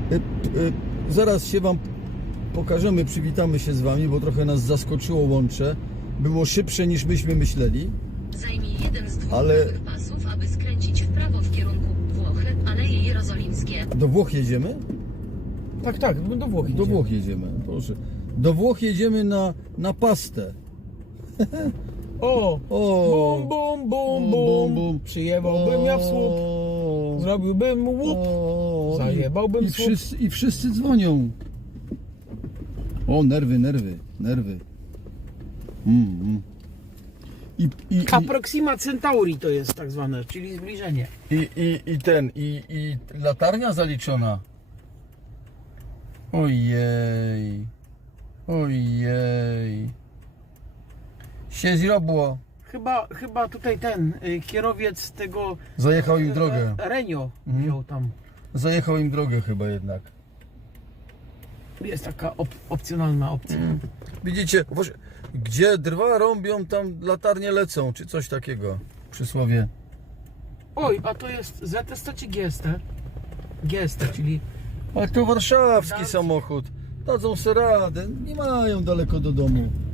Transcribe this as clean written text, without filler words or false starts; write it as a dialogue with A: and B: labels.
A: Zaraz się Wam pokażemy, przywitamy się z Wami, bo trochę nas zaskoczyło łącze. Było szybsze niż myśmy myśleli.
B: Zajmij jeden z dwóch
A: Ale-
B: prawych pasów, aby skręcić w prawo w kierunku Włochy, Aleje Jerozolimskie.
A: Do Włoch jedziemy?
C: Tak, do Włoch
A: Do Włoch jedziemy, proszę. Do Włoch jedziemy na pastę.
C: O!
A: O!
C: Bum, bum, bum, bum. Przyjebałbym ja w słup. Zrobiłbym łup.
A: O,
C: Zajebałbym słup.
A: I wszyscy dzwonią. O, nerwy.
C: Caproxima Centauri to jest tak zwane, czyli zbliżenie.
A: I latarnia zaliczona. Ojej. Się zrobiło.
C: Chyba tutaj ten kierowiec tego
A: Zajechał im drogę.
C: Renio wziął tam.
A: Zajechał im drogę chyba jednak.
C: Jest taka opcjonalna opcja.
A: Widzicie, gdzie drwa rąbią, tam latarnie lecą, czy coś takiego. Przysłowie.
C: Oj, a to jest ZST czy GST? GST, czyli
A: A to warszawski
C: Dadzą.
A: samochód. Dadzą sobie radę, nie mają daleko do domu.